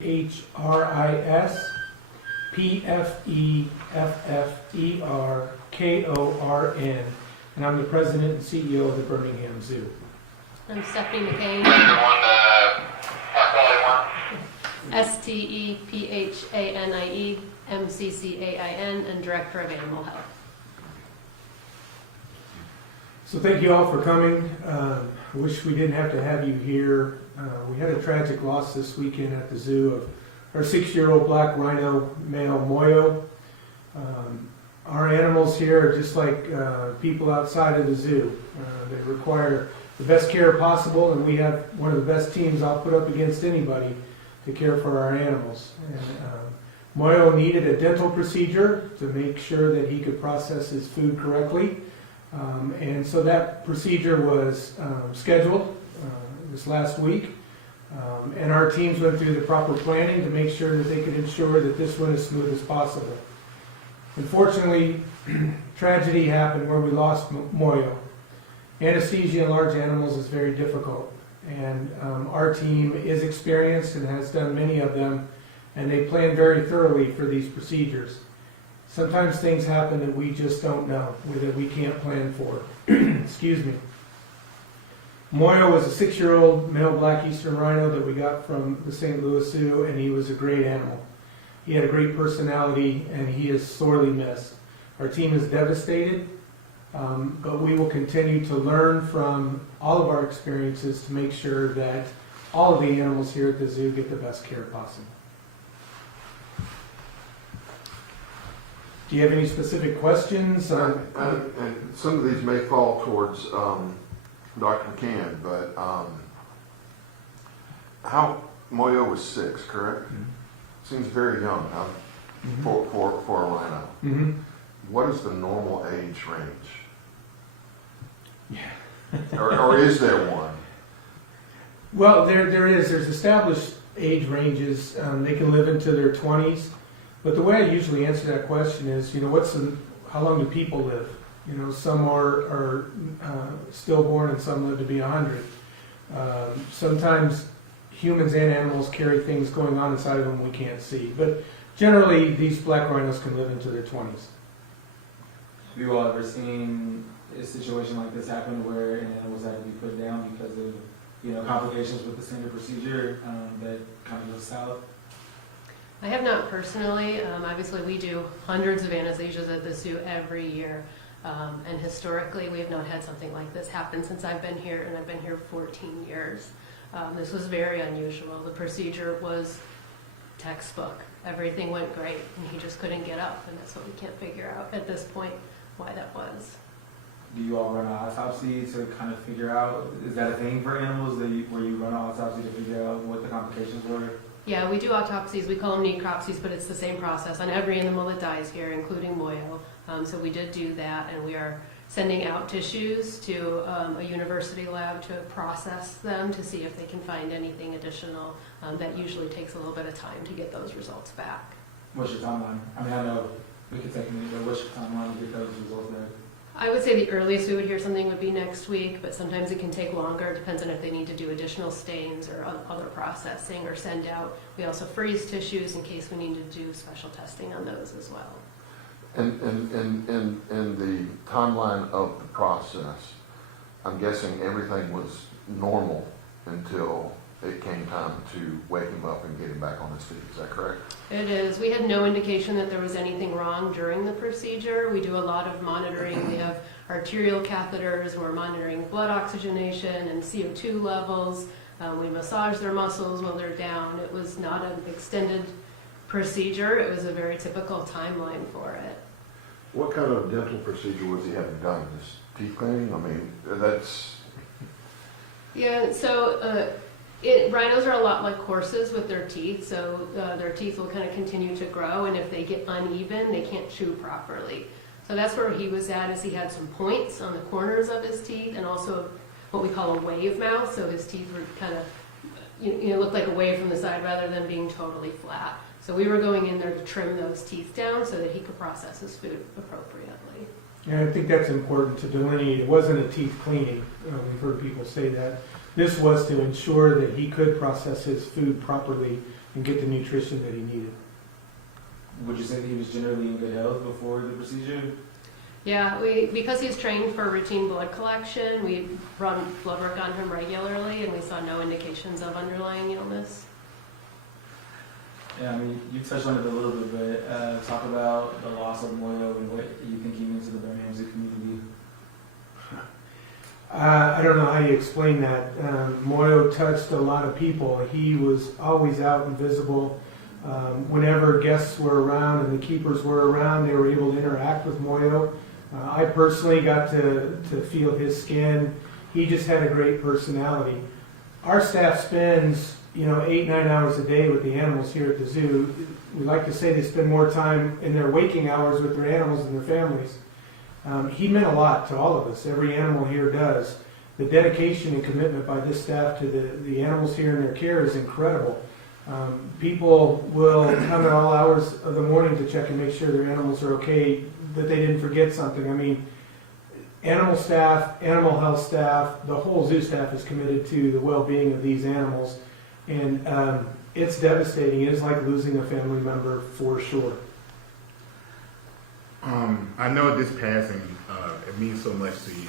HRISPFEFFERKORN, and I'm the president and CEO of the Birmingham Zoo. I'm Stephanie McCain, STEPHANIE MCCAIN, and Director of Animal Health. So thank you all for coming. I wish we didn't have to have you here. We had a tragic loss this weekend at the zoo of our 6-year-old black rhino male, Moyo. Our animals here are just like people outside of the zoo. They require the best care possible, and we have one of the best teams I'll put up against anybody to care for our animals. And Moyo needed a dental procedure to make sure that he could process his food correctly. And so that procedure was scheduled this last week. And our teams went through the proper planning to make sure that they could ensure that this went as smooth as possible. Unfortunately, tragedy happened where we lost Moyo. Anesthesia in large animals is very difficult, and our team is experienced and has done many of them, and they plan very thoroughly for these procedures. Sometimes things happen that we just don't know, that we can't plan for. Excuse me. Moyo was a 6-year-old male black eastern rhino that we got from the St. Louis Zoo, and he was a great animal. He had a great personality, and he is sorely missed. Our team is devastated, but we will continue to learn from all of our experiences to make sure that all of the animals here at the zoo get the best care possible. Do you have any specific questions? And some of these may fall towards Dr. McCann, but how Moyo was 6, correct? Mm-hmm. Seems very young for a rhino. Mm-hmm. What is the normal age range? Yeah. or is there one? Well, there is. There's established age ranges. They can live into their 20s. But the way I usually answer that question is, how long do people live? Some are stillborn and some live to be 100. Sometimes humans and animals carry things going on inside of them we can't see. But generally, these black rhinos can live into their 20s. Have you all ever seen a situation like this happen where an animal was had to be put down because of complications with the standard procedure that kind of goes south? I have not personally. Obviously, we do hundreds of anesthesias at the zoo every year. And historically, we have not had something like this happen since I've been here, and I've been here 14 years. This was very unusual. The procedure was textbook. Everything went great, and he just couldn't get up, and that's what we can't figure out at this point why that was. Do you all run an autopsy to kind of figure out, is that a thing for animals where you run an autopsy to figure out what the complications were? Yeah, we do autopsies. We call them necropsies, but it's the same process on every animal that dies here, including Moyo. So we did do that, and we are sending out tissues to a university lab to process them to see if they can find anything additional. That usually takes a little bit of time to get those results back. What's your timeline? I mean, I know we could take a minute, but what's your timeline to get those results back? I would say the earliest we would hear something would be next week, but sometimes it can take longer. It depends on if they need to do additional stains or other processing or send out. We also freeze tissues in case we need to do special testing on those as well. And in the timeline of the process, I'm guessing everything was normal until it came time to wake him up and get him back on his feet. Is that correct? It is. We had no indication that there was anything wrong during the procedure. We do a lot of monitoring. We have arterial catheters, and we're monitoring blood oxygenation and CO2 levels. We massage their muscles while they're down. It was not an extended procedure. It was a very typical timeline for it. What kind of dental procedure was he having done? Just teeth cleaning? I mean, that's... Yeah, so rhinos are a lot like horses with their teeth, so their teeth will kind of continue to grow, and if they get uneven, they can't chew properly. So that's where he was at, is he had some points on the corners of his teeth, and also what we call a wave mouth, so his teeth were kind of, looked like a wave from the side rather than being totally flat. So we were going in there to trim those teeth down so that he could process his food appropriately. Yeah, I think that's important to delineate. It wasn't a teeth cleaning. We've heard people say that. This was to ensure that he could process his food properly and get the nutrition that he needed. Would you say that he was generally in good health before the procedure? Yeah, because he's trained for routine blood collection, we run blood work on him regularly, and we saw no indications of underlying illness. Yeah, I mean, you touched on it a little bit, but talk about the loss of Moyo and what you think he means to the Birmingham Zoo community. I don't know how you explain that. Moyo touched a lot of people. He was always out and visible. Whenever guests were around and the keepers were around, they were able to interact with Moyo. I personally got to feel his skin. He just had a great personality. Our staff spends 8-9 hours a day with the animals here at the zoo. We like to say they spend more time in their waking hours with their animals and their families. He meant a lot to all of us. Every animal here does. The dedication and commitment by this staff to the animals here and their care is incredible. People will come at all hours of the morning to check and make sure their animals are okay, that they didn't forget something. I mean, animal staff, animal health staff, the whole zoo staff is committed to the well-being of these animals. And it's devastating. It is like losing a family member for sure. I know this passing, it means so much to you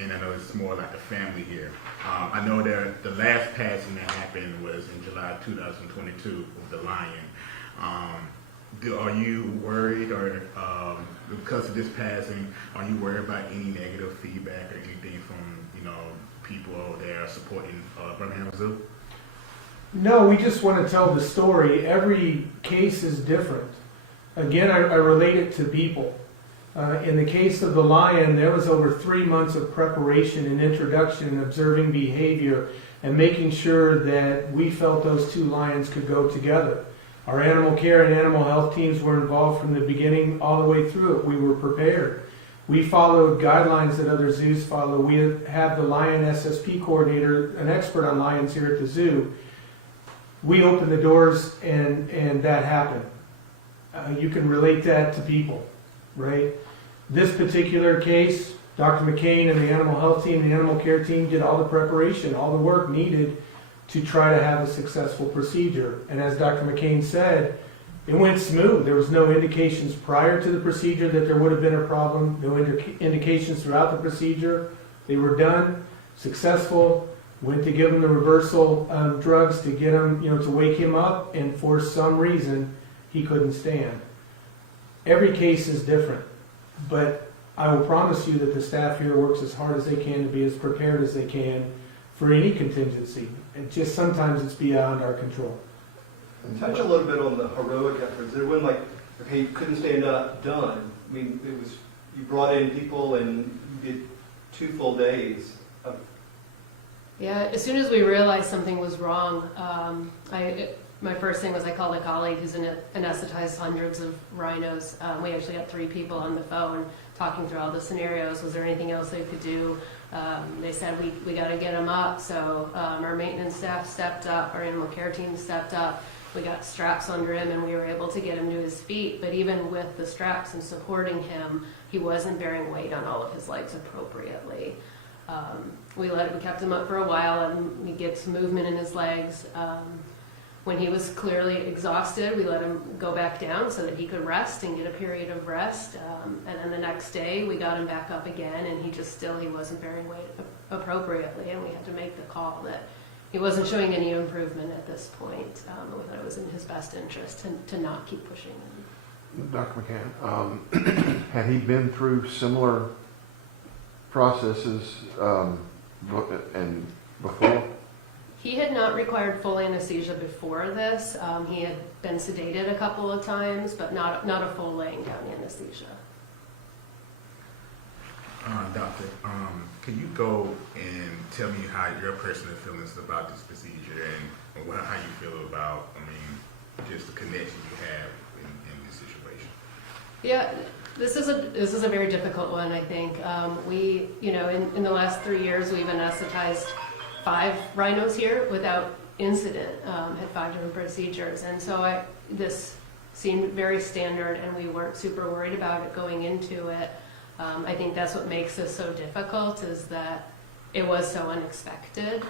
and I know it's more like the family here. I know that the last passing that happened was in July 2022 with the lion. Are you worried, or because of this passing, are you worried about any negative feedback or anything from people that are supporting Birmingham Zoo? No, we just want to tell the story. Every case is different. Again, I relate it to people. In the case of the lion, there was over 3 months of preparation and introduction and observing behavior and making sure that we felt those two lions could go together. Our animal care and animal health teams were involved from the beginning all the way through it. We were prepared. We followed guidelines that other zoos follow. We have the lion SSP coordinator, an expert on lions here at the zoo. We opened the doors and that happened. You can relate that to people, right? This particular case, Dr. McCain and the animal health team, the animal care team did all the preparation, all the work needed to try to have a successful procedure. And as Dr. McCain said, it went smooth. There was no indications prior to the procedure that there would have been a problem, no indications throughout the procedure. They were done, successful, went to give him the reversal drugs to get him, to wake him up, and for some reason, he couldn't stand. Every case is different, but I will promise you that the staff here works as hard as they can to be as prepared as they can for any contingency. And just sometimes it's beyond our control. Touch a little bit on the heroic efforts. It wasn't like, okay, you couldn't stand up, done. I mean, it was, you brought in people and you did 2 full days of... Yeah, as soon as we realized something was wrong, my first thing was I called a colleague who's anesthetized hundreds of rhinos. We actually got 3 people on the phone talking through all the scenarios. Was there anything else they could do? They said we got to get them up. So our maintenance staff stepped up, our animal care team stepped up. We got straps under him and we were able to get him to his feet. But even with the straps and supporting him, he wasn't bearing weight on all of his legs appropriately. We kept him up for a while and we get some movement in his legs. When he was clearly exhausted, we let him go back down so that he could rest and get a period of rest. And then the next day, we got him back up again, and he wasn't bearing weight appropriately, and we had to make the call that he wasn't showing any improvement at this point. We thought it was in his best interest to not keep pushing him. Dr. McCann, had he been through similar processes and before? He had not required full anesthesia before this. He had been sedated a couple of times, but not a full laying down anesthesia. Doctor, can you go and tell me how your personal feelings about this procedure and how you feel about, just the connection you have in this situation? Yeah, this is a very difficult one, I think. We, in the last 3 years, we've anesthetized 5 rhinos here without incident, had 5 different procedures. And so this seemed very standard and we weren't super worried about it going into it. I think that's what makes this so difficult, is that it was so unexpected.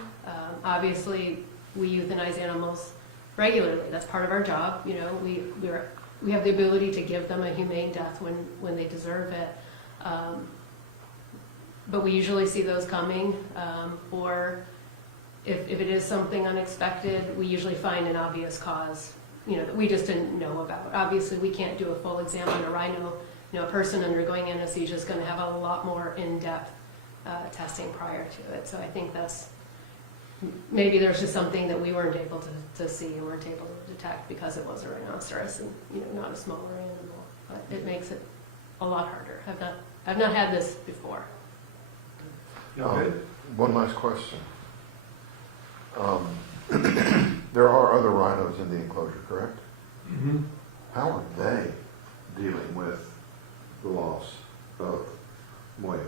Obviously, we euthanize animals regularly. That's part of our job. You know, we have the ability to give them a humane death when they deserve it. But we usually see those coming, or if it is something unexpected, we usually find an obvious cause, you know, that we just didn't know about. Obviously, we can't do a full exam on a rhino. You know, a person undergoing anesthesia is going to have a lot more in-depth testing prior to it. So I think maybe there's just something that we weren't able to see and weren't able to detect because it was a rhinoceros and, you know, not a smaller animal. But it makes it a lot harder. I've not had this before. One last question. There are other rhinos in the enclosure, correct? Mm-hmm. How are they dealing with the loss of Moyo?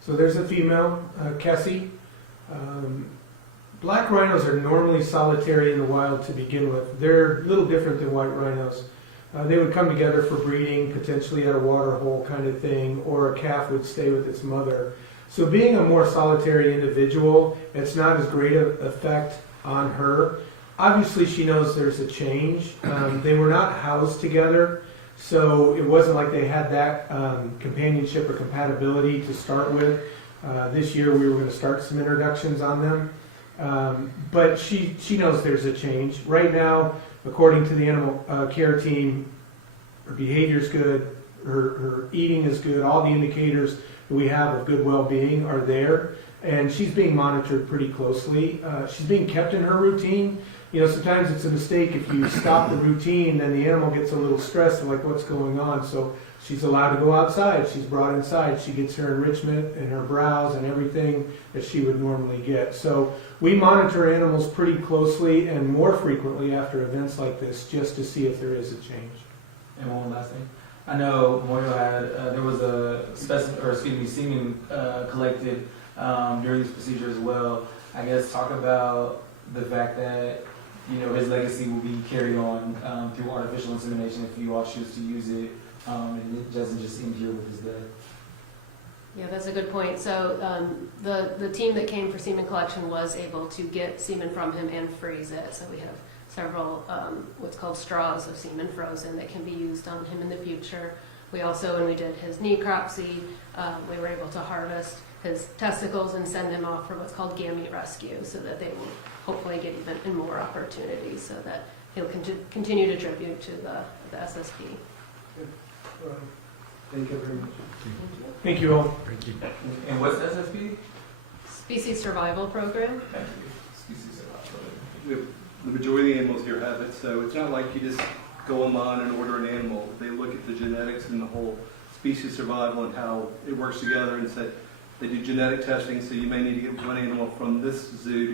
So there's a female, Kessie. Black rhinos are normally solitary in the wild to begin with. They're a little different than white rhinos. They would come together for breeding, potentially at a water hole kind of thing, or a calf would stay with its mother. So being a more solitary individual, it's not as great an effect on her. Obviously, she knows there's a change. They were not housed together, so it wasn't like they had that companionship or compatibility to start with. This year, we were going to start some introductions on them. But she knows there's a change. Right now, according to the animal care team, her behavior's good, her eating is good, all the indicators that we have of good well-being are there, and she's being monitored pretty closely. She's being kept in her routine. You know, sometimes it's a mistake if you stop the routine, then the animal gets a little stressed and like, what's going on? So she's allowed to go outside. She's brought inside. She gets her enrichment and her browse and everything that she would normally get. So we monitor animals pretty closely and more frequently after events like this just to see if there is a change. And one last thing. I know Moyo had, there was a semen collected during this procedure as well. I guess talk about the fact that, you know, his legacy will be carried on through artificial insemination if you all choose to use it, and it doesn't just end here with his death. Yeah, that's a good point. So the team that came for semen collection was able to get semen from him and freeze it. So we have several what's called straws of semen frozen that can be used on him in the future. We also, when we did his necropsy, we were able to harvest his testicles and send him off for what's called gamete rescue so that they will hopefully get even more opportunities so that he'll continue to contribute to the SSP. Thank you very much. Thank you all. Thank you. And what's SSP? Species Survival Program. Species survival. We have, the majority of the animals here have it, so it's not like you just go online and order an animal. They look at the genetics and the whole species survival and how it works together and say they do genetic testing, so you may need to get one animal from this zoo